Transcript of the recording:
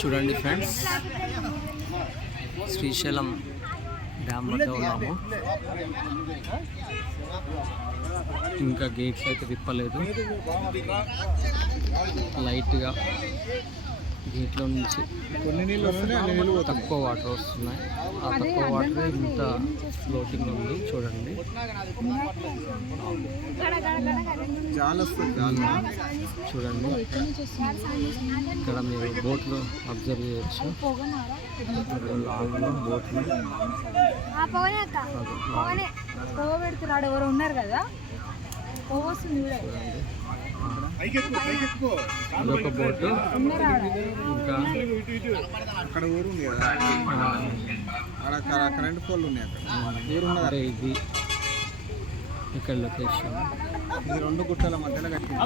చూడండి friends, Srisailam dam వద్ద ఉన్నాము. ఇంకా గేట్స్ అయితే విప్పలేదు. లైట్గా గేట్లో నుంచి కొన్ని నీళ్ళు వస్తున్నాయి, అన్ని నీళ్ళు తక్కువ వాటర్ వస్తున్నాయి. ఆ తక్కువ వాటర్ ఇంత ఫ్లోటింగ్ ఉంది చూడండి. చూడండి, ఇక్కడ మీరు బోట్లు అబ్జర్వ్ చేయొచ్చు. లాంగ్లో బోట్లు పెడుతున్నాడు, ఎవరు ఉన్నారు కదా. అదొక బోటు. ఇంకా అక్కడ ఊరు ఉంది కదా, అక్కడ కరెంట్ పోల్ ఉన్నాయి. అక్కడ ఇది ఇక్కడ లొకేషన్. ఈ రెండు గుట్టల మధ్యలో కట్టింది.